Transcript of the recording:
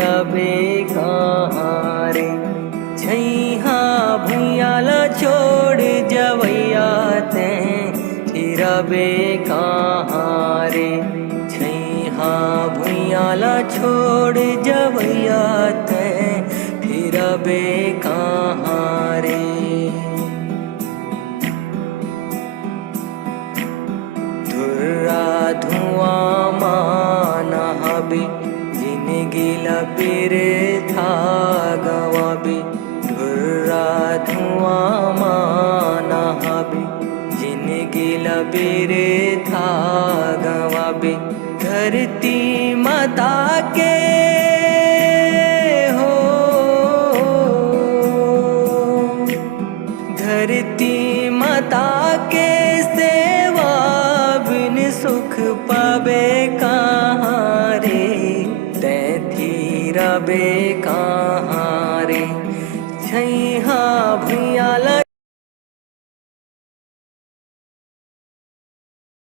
रबे कहाँ रे। छैहा भुइयाला छोड़ जवैया ते रबे कहाँ रे। छैहा भुइयाला छोड़ जवैया ते रबे कहाँ रे। धुर्रा धुआं माना हबे जिंदगी लबीर था गवाबे। धुर्रा धुआं माना हबे जिंदगी लबीर था गवाबे। धरती माता के हो, धरती माता के सेवा बिन सुख पावे कहाँ रे। तैथी रबे कहाँ रे। छैहा भुइयाला